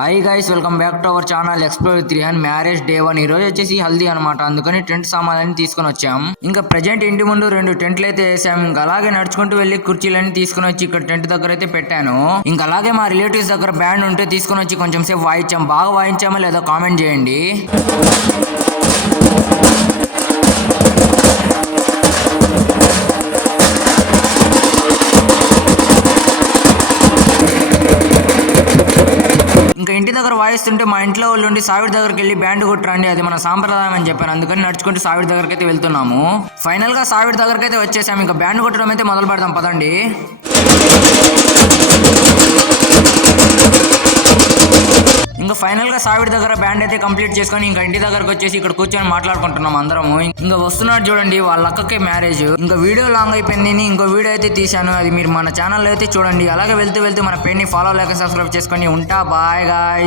Hi guys, welcome back to our channel explore with Rehan. Marriage day 1 ఈ రోజు వచ్చేసి హల్దీ అనమాట. అందుకని టెంట్ సామాన్లని తీసుకుని వచ్చాం. ఇంకా ప్రజెంట్ ఇంటి ముందు 2 టెంట్లు అయితే వేసాం. ఇంకా అలాగే నడుచుకుంటూ వెళ్లి కుర్చీలన్నీ తీసుకుని వచ్చి ఇక్కడ టెంట్ దగ్గర అయితే పెట్టాను. ఇంకా అలాగే మా రిలేటివ్స్ దగ్గర బ్యాండ్ ఉంటే తీసుకుని వచ్చి కొంచెం సేపు వాయించాం. బాగా వాయించామో లేదో కామెంట్ చేయండి. ఇంకా ఇంటి దగ్గర వాయిస్తుంటే మా ఇంట్లో వాళ్ళు ఉండి సావిడి దగ్గరికి వెళ్ళి బ్యాండ్ కొట్టరండి, అది మన సాంప్రదాయం అని చెప్పారు. అందుకని నడుచుకుంటూ సావిడి దగ్గరికి అయితే వెళ్తున్నాము. ఫైనల్ గా సావిడి దగ్గరికి అయితే వచ్చేసాము. ఇంకా బ్యాండ్ కొట్టడం అయితే మొదలు పెడదాం పదండి. ఇంకా ఫైనల్ గా సావిడి దగ్గర బ్యాండ్ అయితే కంప్లీట్ చేసుకొని ఇంకా ఇంటి దగ్గరకు వచ్చేసి ఇక్కడ కూర్చొని మాట్లాడుకుంటున్నాం అందరము. ఇంకా వస్తున్నాడు చూడండి, వాళ్ళ అక్కకే మ్యారేజ్. ఇంకా వీడియో లాంగ్ అయిపోయింది, ఇంకో వీడియో అయితే తీసాను, అది మీరు మన ఛానల్ అయితే చూడండి. అలాగే వెళ్తూ మన పేజ్ ని ఫాలో లేక సబ్స్క్రైబ్ చేసుకొని ఉంటా. Bye guy.